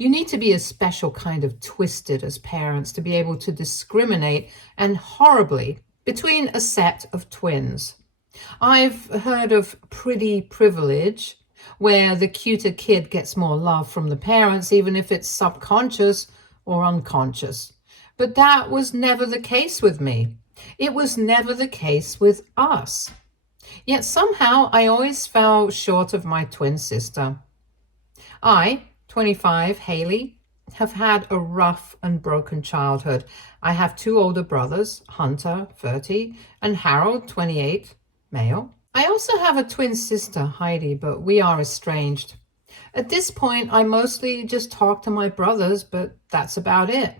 You need to be a special kind of twisted as parents to be able to discriminate, and horribly, between a set of twins. I've heard of pretty privilege, where the cuter kid gets more love from the parents, even if it's subconscious or unconscious. But that was never the case with me. It was never the case with us. Yet somehow I always fell short of my twin sister. I, 25, Haley, have had a rough and broken childhood. I have two older brothers, Hunter, 30, and Harold, 28, male. I also have a twin sister, Heidi, but we are estranged. At this point, I mostly just talk to my brothers, but that's about it.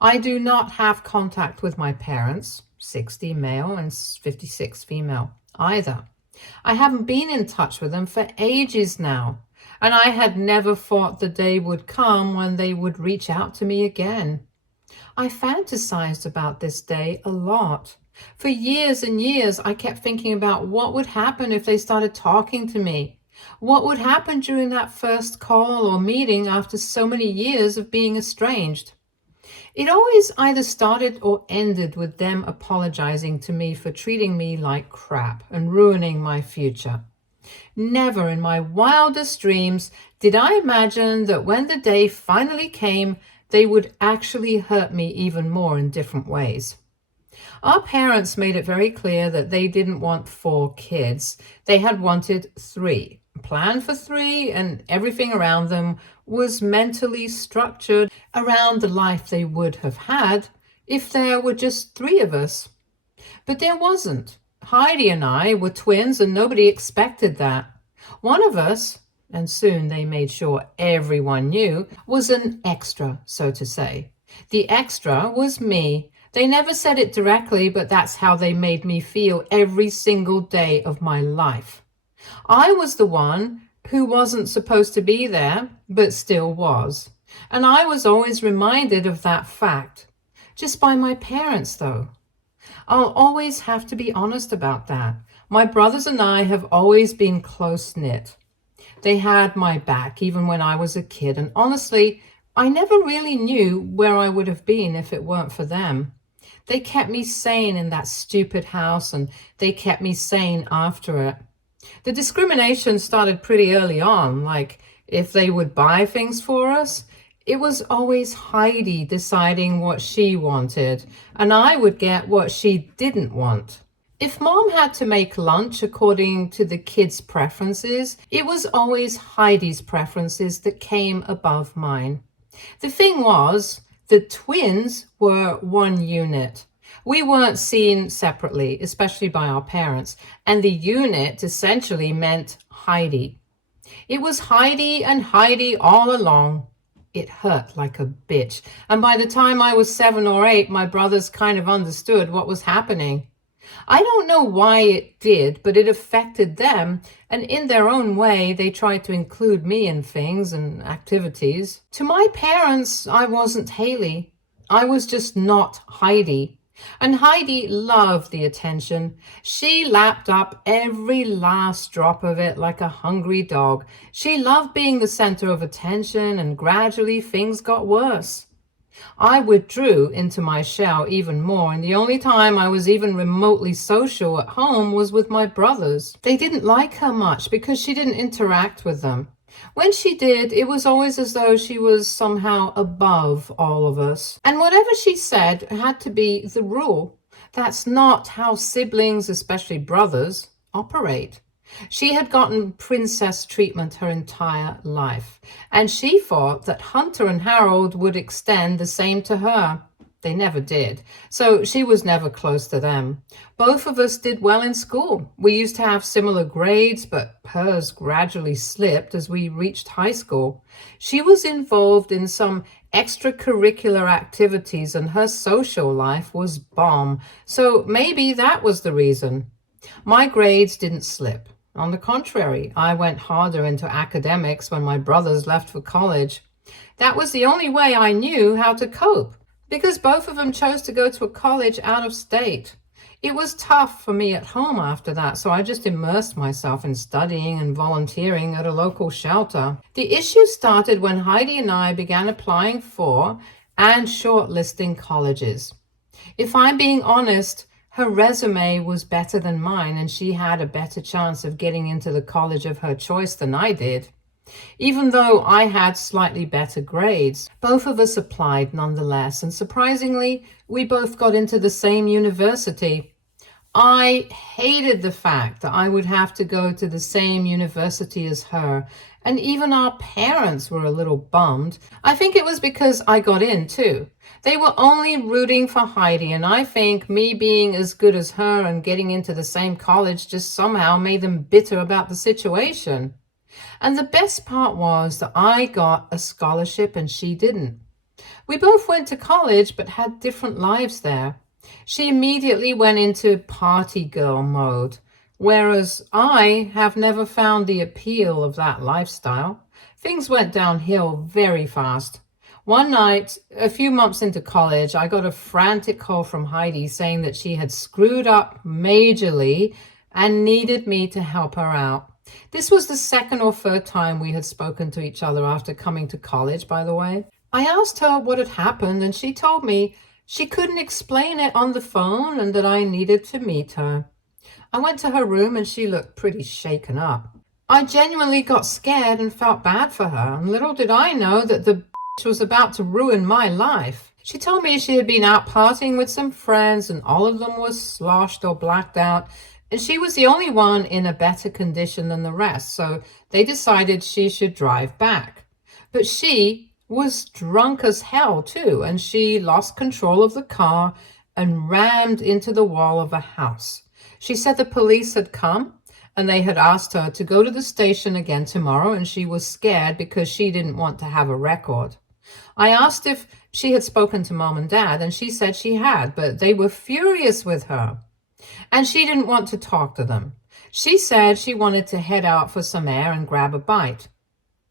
I do not have contact with my parents, 60 male and 56 female, either. I haven't been in touch with them for ages now, and I had never thought the day would come when they would reach out to me again. I fantasized about this day a lot. For years and years, I kept thinking about what would happen if they started talking to me. What would happen during that first call or meeting after so many years of being estranged? It always either started or ended with them apologizing to me for treating me like crap and ruining my future. Never in my wildest dreams did I imagine that when the day finally came, they would actually hurt me even more in different ways. Our parents made it very clear that they didn't want 4 kids. They had wanted 3, planned for 3, and everything around them was mentally structured around the life they would have had if there were just 3 of us. But there wasn't. Heidi and I were twins, and nobody expected that. One of us, and soon they made sure everyone knew, was an extra, so to say. The extra was me. They never said it directly, but that's how they made me feel every single day of my life. I was the one who wasn't supposed to be there, but still was. And I was always reminded of that fact. Just by my parents, though. I'll always have to be honest about that. My brothers and I have always been close-knit. They had my back even when I was a kid, and honestly, I never really knew where I would have been if it weren't for them. They kept me sane in that stupid house, and they kept me sane after it. The discrimination started pretty early on, like if they would buy things for us. It was always Heidi deciding what she wanted, and I would get what she didn't want. If Mom had to make lunch according to the kids' preferences, it was always Heidi's preferences that came above mine. The thing was, the twins were one unit. We weren't seen separately, especially by our parents, and the unit essentially meant Heidi. It was Heidi and Heidi all along. It hurt like a bitch, and by the time I was 7 or 8, my brothers kind of understood what was happening. I don't know why it did, but it affected them, and in their own way, they tried to include me in things and activities. To my parents, I wasn't Haley. I was just not Heidi. And Heidi loved the attention. She lapped up every last drop of it like a hungry dog. She loved being the center of attention, and gradually things got worse. I withdrew into my shell even more, and the only time I was even remotely social at home was with my brothers. They didn't like her much because she didn't interact with them. When she did, it was always as though she was somehow above all of us. And whatever she said had to be the rule. That's not how siblings, especially brothers, operate. She had gotten princess treatment her entire life, and she thought that Hunter and Harold would extend the same to her. They never did, so she was never close to them. Both of us did well in school. We used to have similar grades, but hers gradually slipped as we reached high school. She was involved in some extracurricular activities, and her social life was bomb, so maybe that was the reason. My grades didn't slip. On the contrary, I went harder into academics when my brothers left for college. That was the only way I knew how to cope, because both of them chose to go to a college out of state. It was tough for me at home after that, so I just immersed myself in studying and volunteering at a local shelter. The issue started when Heidi and I began applying for and shortlisting colleges. If I'm being honest, her resume was better than mine, and she had a better chance of getting into the college of her choice than I did. Even though I had slightly better grades, both of us applied nonetheless, and surprisingly, we both got into the same university. I hated the fact that I would have to go to the same university as her, and even our parents were a little bummed. I think it was because I got in too. They were only rooting for Heidi, and I think me being as good as her and getting into the same college just somehow made them bitter about the situation. And the best part was that I got a scholarship and she didn't. We both went to college but had different lives there. She immediately went into party girl mode, whereas I have never found the appeal of that lifestyle. Things went downhill very fast. One night, a few months into college, I got a frantic call from Heidi saying that she had screwed up majorly and needed me to help her out. This was the second or third time we had spoken to each other after coming to college, by the way. I asked her what had happened, and she told me she couldn't explain it on the phone and that I needed to meet her. I went to her room and she looked pretty shaken up. I genuinely got scared and felt bad for her, and little did I know that the bitch was about to ruin my life. She told me she had been out partying with some friends and all of them were sloshed or blacked out, and she was the only one in a better condition than the rest, so they decided she should drive back. But she was drunk as hell too, and she lost control of the car and rammed into the wall of a house. She said the police had come and they had asked her to go to the station again tomorrow, and she was scared because she didn't want to have a record. I asked if she had spoken to mom and dad, and she said she had, but they were furious with her. And she didn't want to talk to them. She said she wanted to head out for some air and grab a bite.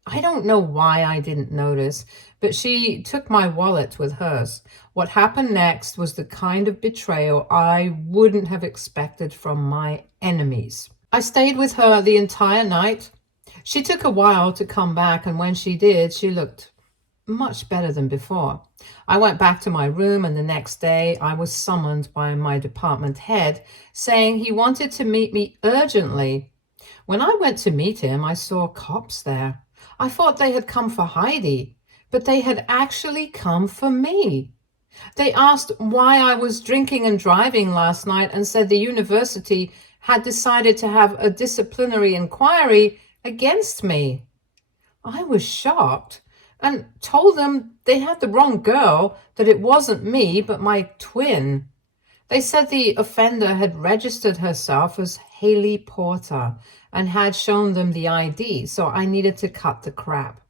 I don't know why I didn't notice, but she took my wallet with hers. What happened next was the kind of betrayal I wouldn't have expected from my enemies. I stayed with her the entire night. She took a while to come back, and when she did, she looked much better than before. I went back to my room, and the next day I was summoned by my department head saying he wanted to meet me urgently. When I went to meet him, I saw cops there. I thought they had come for Heidi, but they had actually come for me. They asked why I was drinking and driving last night and said the university had decided to have a disciplinary inquiry against me. I was shocked and told them they had the wrong girl, that it wasn't me, but my twin. They said the offender had registered herself as Haley Porter and had shown them the ID, so I needed to cut the crap.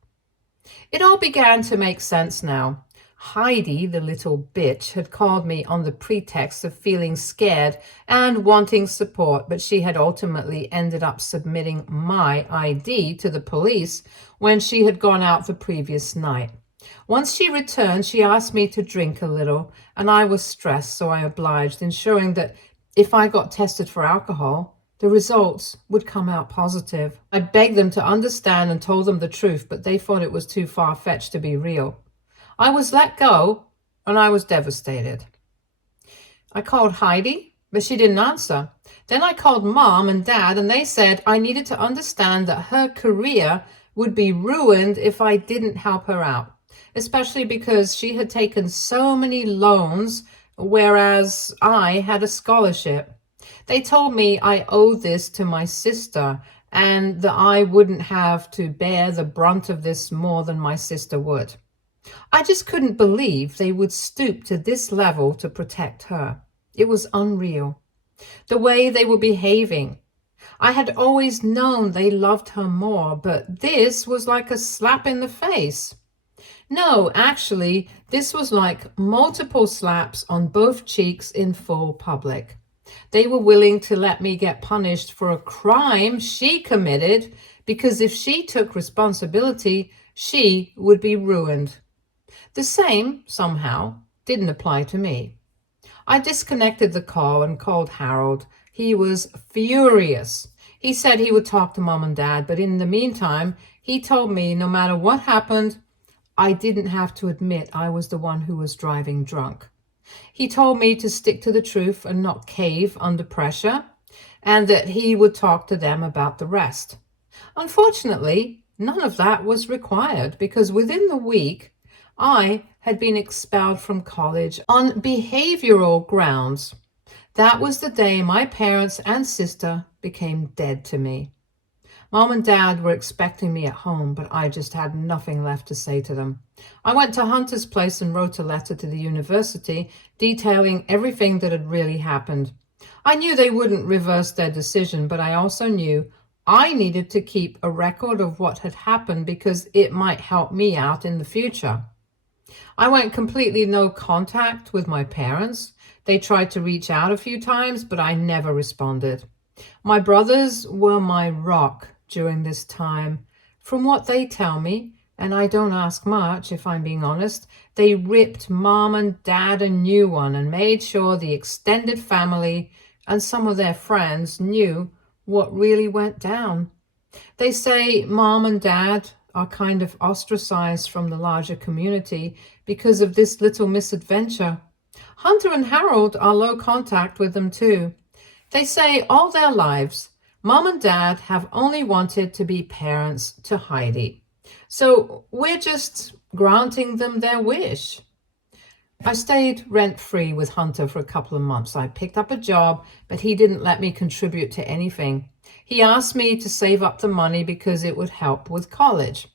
It all began to make sense now. Heidi, the little bitch, had called me on the pretext of feeling scared and wanting support, but she had ultimately ended up submitting my ID to the police when she had gone out the previous night. Once she returned, she asked me to drink a little, and I was stressed, so I obliged, ensuring that if I got tested for alcohol, the results would come out positive. I begged them to understand and told them the truth, but they thought it was too far-fetched to be real. I was let go, and I was devastated. I called Heidi, but she didn't answer. Then I called mom and dad, and they said I needed to understand that her career would be ruined if I didn't help her out, especially because she had taken so many loans, whereas I had a scholarship. They told me I owed this to my sister and that I wouldn't have to bear the brunt of this more than my sister would. I just couldn't believe they would stoop to this level to protect her. It was unreal. The way they were behaving. I had always known they loved her more, but this was like a slap in the face. No, actually, this was like multiple slaps on both cheeks in full public. They were willing to let me get punished for a crime she committed because if she took responsibility, she would be ruined. The same, somehow, didn't apply to me. I disconnected the call and called Harold. He was furious. He said he would talk to Mom and Dad, but in the meantime, he told me no matter what happened, I didn't have to admit I was the one who was driving drunk. He told me to stick to the truth and not cave under pressure, and that he would talk to them about the rest. Unfortunately, none of that was required because within the week, I had been expelled from college on behavioral grounds. That was the day my parents and sister became dead to me. Mom and Dad were expecting me at home, but I just had nothing left to say to them. I went to Hunter's place and wrote a letter to the university detailing everything that had really happened. I knew they wouldn't reverse their decision, but I also knew I needed to keep a record of what had happened because it might help me out in the future. I went completely no contact with my parents. They tried to reach out a few times, but I never responded. My brothers were my rock during this time. From what they tell me, and I don't ask much if I'm being honest, they ripped Mom and Dad a new one and made sure the extended family and some of their friends knew what really went down. They say Mom and Dad are kind of ostracized from the larger community because of this little misadventure. Hunter and Harold are low contact with them too. They say all their lives, Mom and Dad have only wanted to be parents to Heidi. So we're just granting them their wish. I stayed rent-free with Hunter for a couple of months. I picked up a job, but he didn't let me contribute to anything. He asked me to save up the money because it would help with college.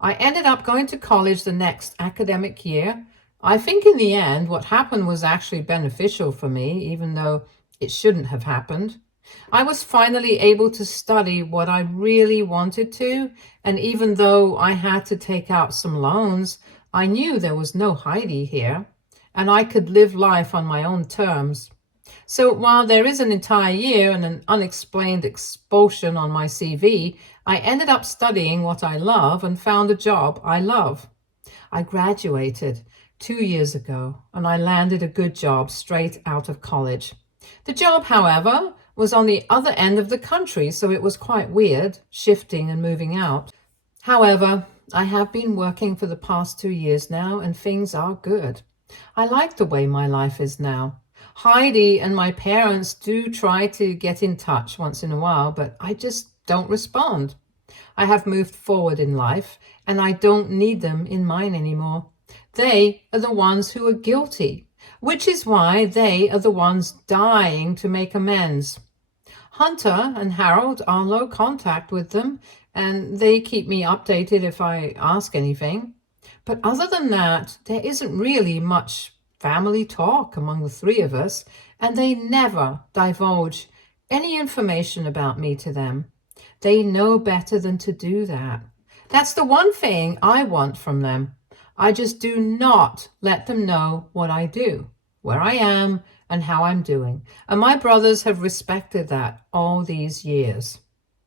I ended up going to college the next academic year. I think in the end, what happened was actually beneficial for me, even though it shouldn't have happened. I was finally able to study what I really wanted to, and even though I had to take out some loans, I knew there was no Heidi here, and I could live life on my own terms. So while there is an entire year and an unexplained expulsion on my CV, I ended up studying what I love and found a job I love. I graduated 2 years ago, and I landed a good job straight out of college. The job, however, was on the other end of the country, so it was quite weird, shifting and moving out. However, I have been working for the past 2 years now, and things are good. I like the way my life is now. Heidi and my parents do try to get in touch once in a while, but I just don't respond. I have moved forward in life, and I don't need them in mine anymore. They are the ones who are guilty, which is why they are the ones dying to make amends. Hunter and Harold are low contact with them, and they keep me updated if I ask anything. But other than that, there isn't really much family talk among the three of us, and they never divulge any information about me to them. They know better than to do that. That's the one thing I want from them. I just do not let them know what I do, where I am, and how I'm doing. And my brothers have respected that all these years.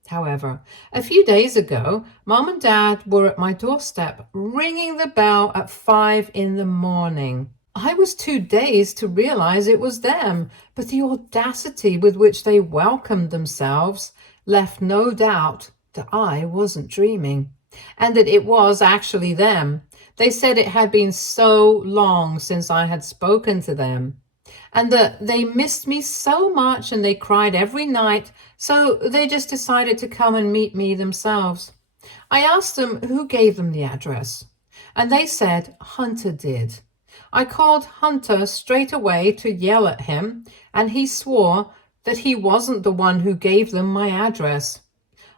However, a few days ago, Mom and Dad were at my doorstep, ringing the bell at 5 in the morning. I was too dazed to realize it was them, but the audacity with which they welcomed themselves left no doubt that I wasn't dreaming, and that it was actually them. They said it had been so long since I had spoken to them, and that they missed me so much and they cried every night, so they just decided to come and meet me themselves. I asked them who gave them the address, and they said Hunter did. I called Hunter straight away to yell at him, and he swore that he wasn't the one who gave them my address.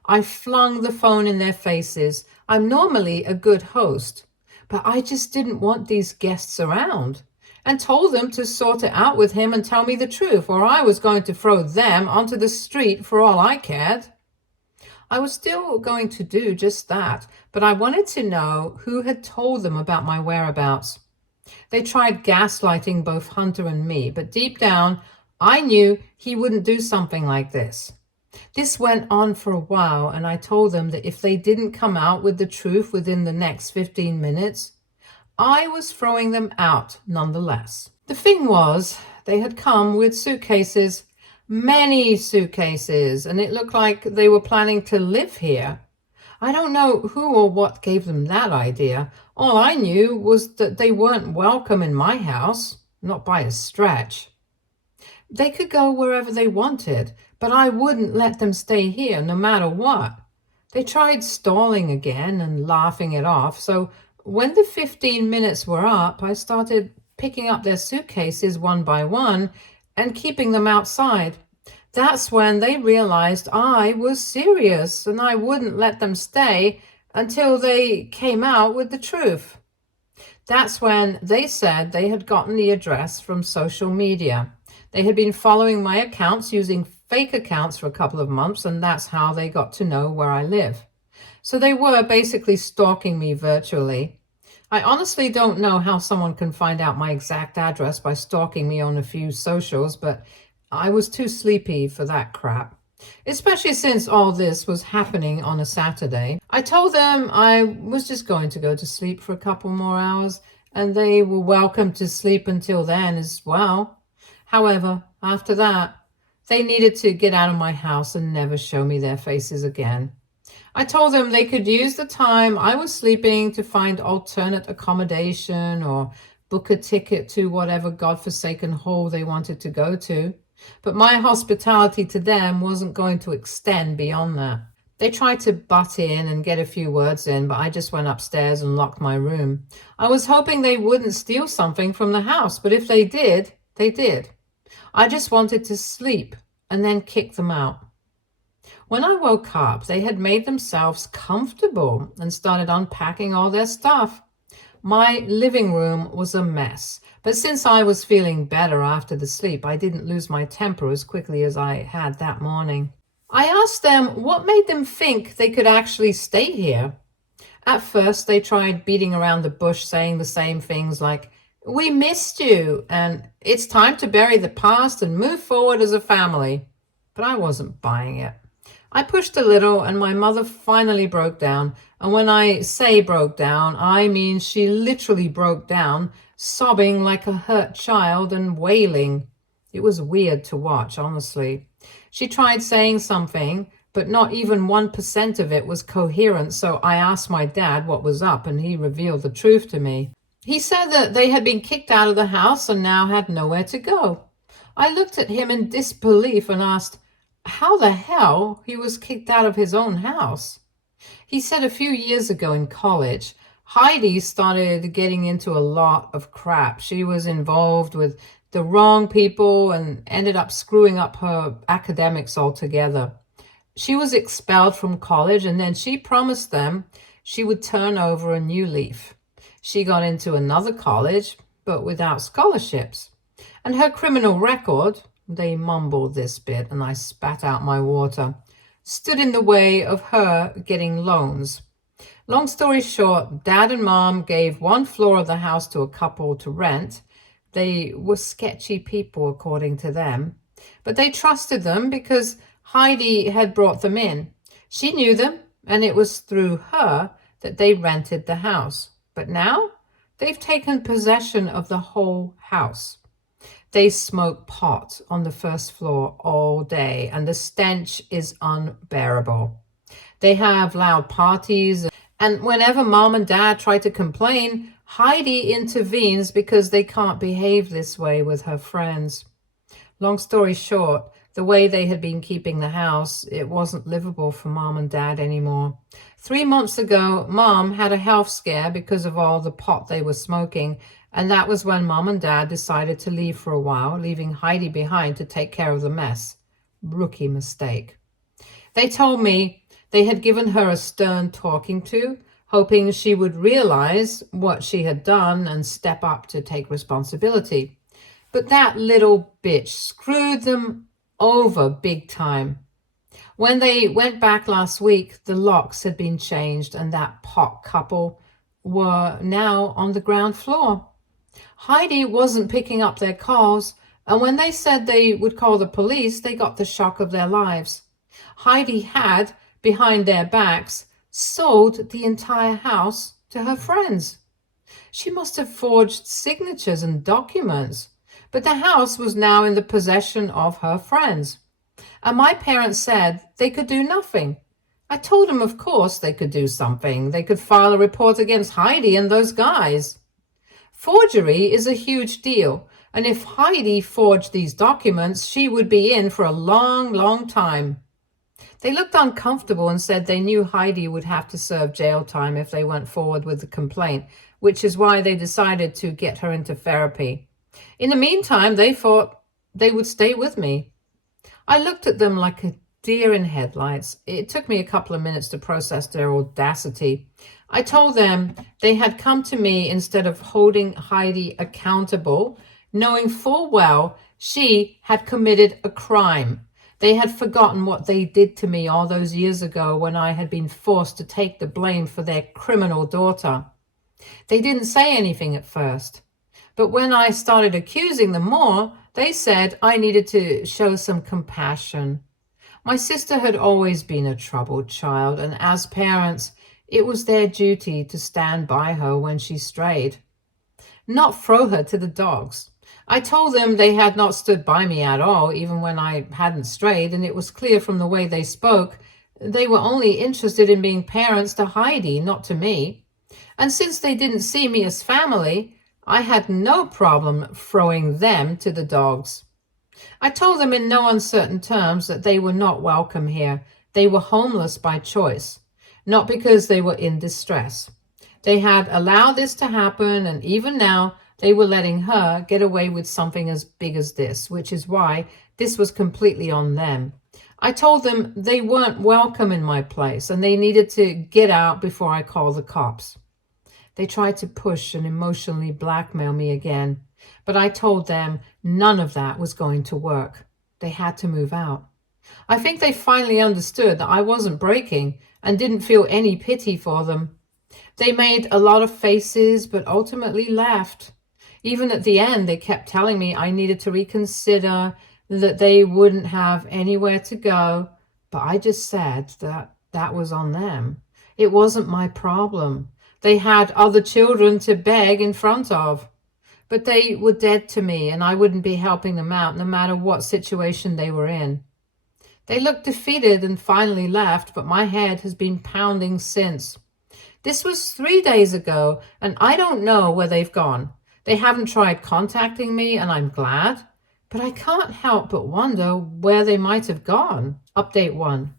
I flung the phone in their faces. I'm normally a good host, but I just didn't want these guests around, and told them to sort it out with him and tell me the truth, or I was going to throw them onto the street for all I cared. I was still going to do just that, but I wanted to know who had told them about my whereabouts. They tried gaslighting both Hunter and me, but deep down, I knew he wouldn't do something like this. This went on for a while, and I told them that if they didn't come out with the truth within the next 15 minutes, I was throwing them out nonetheless. The thing was, they had come with suitcases, many suitcases, and it looked like they were planning to live here. I don't know who or what gave them that idea. All I knew was that they weren't welcome in my house, not by a stretch. They could go wherever they wanted, but I wouldn't let them stay here no matter what. They tried stalling again and laughing it off, so when the 15 minutes were up, I started picking up their suitcases one by one and keeping them outside. That's when they realized I was serious and I wouldn't let them stay until they came out with the truth. That's when they said they had gotten the address from social media. They had been following my accounts using fake accounts for a couple of months, and that's how they got to know where I live. So they were basically stalking me virtually. I honestly don't know how someone can find out my exact address by stalking me on a few socials, but I was too sleepy for that crap, especially since all this was happening on a Saturday. I told them I was just going to go to sleep for a couple more hours, and they were welcome to sleep until then as well. However, after that, they needed to get out of my house and never show me their faces again. I told them they could use the time I was sleeping to find alternate accommodation or book a ticket to whatever godforsaken hole they wanted to go to. But my hospitality to them wasn't going to extend beyond that. They tried to butt in and get a few words in, but I just went upstairs and locked my room. I was hoping they wouldn't steal something from the house, but if they did, they did. I just wanted to sleep and then kick them out. When I woke up, they had made themselves comfortable and started unpacking all their stuff. My living room was a mess, but since I was feeling better after the sleep, I didn't lose my temper as quickly as I had that morning. I asked them what made them think they could actually stay here. At first, they tried beating around the bush, saying the same things like, "We missed you," and "It's time to bury the past and move forward as a family." But I wasn't buying it. I pushed a little and my mother finally broke down. And when I say broke down, I mean she literally broke down, sobbing like a hurt child and wailing. It was weird to watch, honestly. She tried saying something, but not even 1% of it was coherent, so I asked my dad what was up, and he revealed the truth to me. He said that they had been kicked out of the house and now had nowhere to go. I looked at him in disbelief and asked how the hell he was kicked out of his own house. He said a few years ago in college, Heidi started getting into a lot of crap. She was involved with the wrong people and ended up screwing up her academics altogether. She was expelled from college, and then she promised them she would turn over a new leaf. She got into another college, but without scholarships. And her criminal record, they mumbled this bit and I spat out my water, stood in the way of her getting loans. Long story short, Dad and Mom gave one floor of the house to a couple to rent. They were sketchy people, according to them, but they trusted them because Heidi had brought them in. She knew them, and it was through her that they rented the house. But now they've taken possession of the whole house. They smoke pot on the first floor all day, and the stench is unbearable. They have loud parties, and whenever Mom and Dad try to complain, Heidi intervenes because they can't behave this way with her friends. Long story short, the way they had been keeping the house, it wasn't livable for Mom and Dad anymore. 3 months ago, Mom had a health scare because of all the pot they were smoking, and that was when Mom and Dad decided to leave for a while, leaving Heidi behind to take care of the mess. Rookie mistake. They told me they had given her a stern talking to, hoping she would realize what she had done and step up to take responsibility. But that little bitch screwed them over big time. When they went back last week, the locks had been changed and that pot couple were now on the ground floor. Heidi wasn't picking up their calls, and when they said they would call the police, they got the shock of their lives. Heidi had, behind their backs, sold the entire house to her friends. She must have forged signatures and documents. But the house was now in the possession of her friends. And my parents said they could do nothing. I told them, of course, they could do something. They could file a report against Heidi and those guys. Forgery is a huge deal, and if Heidi forged these documents, she would be in for a long, long time. They looked uncomfortable and said they knew Heidi would have to serve jail time if they went forward with the complaint, which is why they decided to get her into therapy. In the meantime, they thought they would stay with me. I looked at them like a deer in headlights. It took me a couple of minutes to process their audacity. I told them they had come to me instead of holding Heidi accountable, knowing full well she had committed a crime. They had forgotten what they did to me all those years ago when I had been forced to take the blame for their criminal daughter. They didn't say anything at first, but when I started accusing them more, they said I needed to show some compassion. My sister had always been a troubled child, and as parents, it was their duty to stand by her when she strayed, not throw her to the dogs. I told them they had not stood by me at all, even when I hadn't strayed, and it was clear from the way they spoke they were only interested in being parents to Heidi, not to me. And since they didn't see me as family, I had no problem throwing them to the dogs. I told them in no uncertain terms that they were not welcome here. They were homeless by choice, not because they were in distress. They had allowed this to happen, and even now they were letting her get away with something as big as this, which is why this was completely on them. I told them they weren't welcome in my place and they needed to get out before I called the cops. They tried to push and emotionally blackmail me again, but I told them none of that was going to work. They had to move out. I think they finally understood that I wasn't breaking and didn't feel any pity for them. They made a lot of faces, but ultimately left. Even at the end, they kept telling me I needed to reconsider, that they wouldn't have anywhere to go. But I just said that was on them. It wasn't my problem. They had other children to beg in front of. But they were dead to me, and I wouldn't be helping them out no matter what situation they were in. They looked defeated and finally left, but my head has been pounding since. This was 3 days ago, and I don't know where they've gone. They haven't tried contacting me, and I'm glad, but I can't help but wonder where they might have gone. Update 1.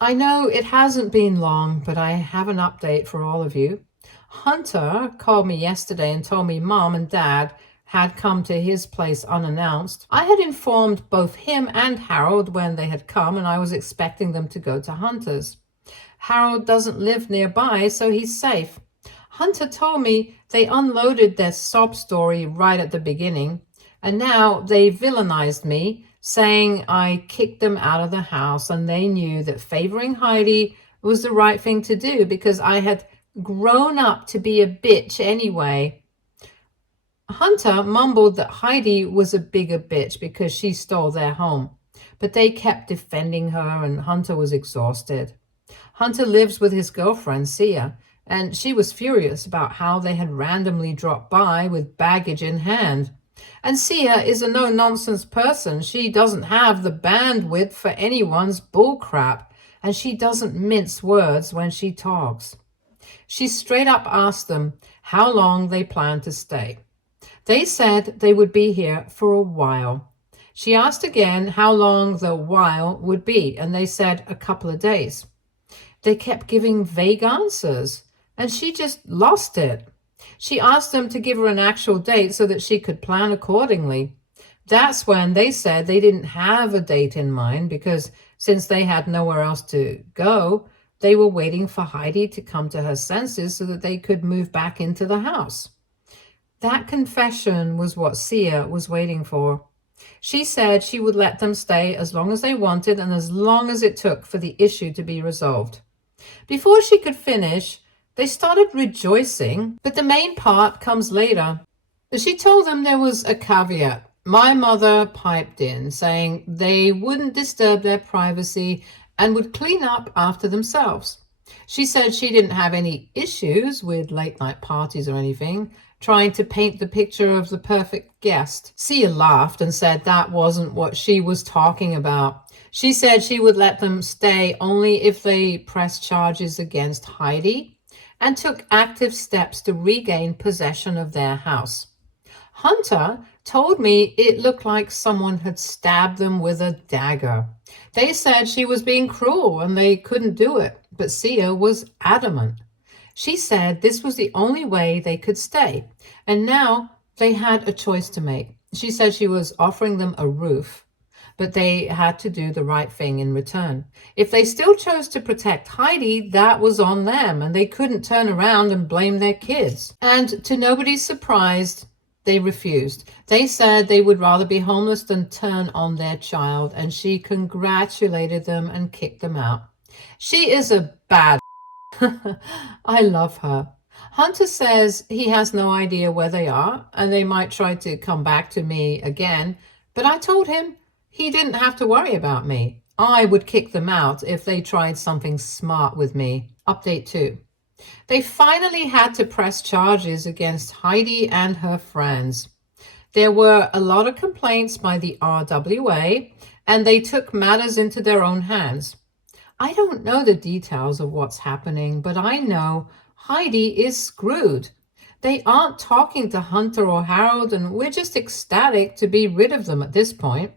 I know it hasn't been long, but I have an update for all of you. Hunter called me yesterday and told me Mom and Dad had come to his place unannounced. I had informed both him and Harold when they had come, and I was expecting them to go to Hunter's. Harold doesn't live nearby, so he's safe. Hunter told me they unloaded their sob story right at the beginning, and now they villainized me, saying I kicked them out of the house, and they knew that favoring Heidi was the right thing to do because I had grown up to be a bitch anyway. Hunter mumbled that Heidi was a bigger bitch because she stole their home, but they kept defending her, and Hunter was exhausted. Hunter lives with his girlfriend, Sia, and she was furious about how they had randomly dropped by with baggage in hand. And Sia is a no-nonsense person. She doesn't have the bandwidth for anyone's bullcrap, and she doesn't mince words when she talks. She straight up asked them how long they planned to stay. They said they would be here for a while. She asked again how long the while would be, and they said a couple of days. They kept giving vague answers, and she just lost it. She asked them to give her an actual date so that she could plan accordingly. That's when they said they didn't have a date in mind because since they had nowhere else to go, they were waiting for Heidi to come to her senses so that they could move back into the house. That confession was what Sia was waiting for. She said she would let them stay as long as they wanted and as long as it took for the issue to be resolved. Before she could finish, they started rejoicing, but the main part comes later. She told them there was a caveat. My mother piped in, saying they wouldn't disturb their privacy and would clean up after themselves. She said she didn't have any issues with late night parties or anything, trying to paint the picture of the perfect guest. Sia laughed and said that wasn't what she was talking about. She said she would let them stay only if they pressed charges against Heidi and took active steps to regain possession of their house. Hunter told me it looked like someone had stabbed them with a dagger. They said she was being cruel and they couldn't do it, but Sia was adamant. She said this was the only way they could stay, and now they had a choice to make. She said she was offering them a roof, but they had to do the right thing in return. If they still chose to protect Heidi, that was on them, and they couldn't turn around and blame their kids. And to nobody's surprise, they refused. They said they would rather be homeless than turn on their child, and she congratulated them and kicked them out. She is a bad. I love her. Hunter says he has no idea where they are, and they might try to come back to me again, but I told him he didn't have to worry about me. I would kick them out if they tried something smart with me. Update 2. They finally had to press charges against Heidi and her friends. There were a lot of complaints by the RWA, and they took matters into their own hands. I don't know the details of what's happening, but I know Heidi is screwed. They aren't talking to Hunter or Harold, and we're just ecstatic to be rid of them at this point.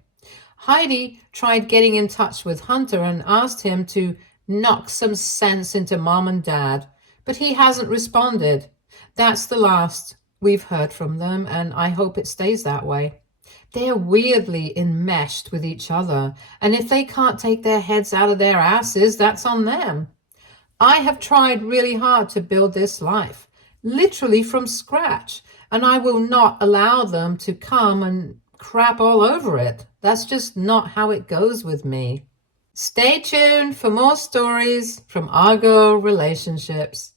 Heidi tried getting in touch with Hunter and asked him to knock some sense into Mom and Dad, but he hasn't responded. That's the last we've heard from them, and I hope it stays that way. They're weirdly enmeshed with each other, and if they can't take their heads out of their asses, that's on them. I have tried really hard to build this life, literally from scratch, and I will not allow them to come and crap all over it. That's just not how it goes with me. Stay tuned for more stories from Argo Relationships.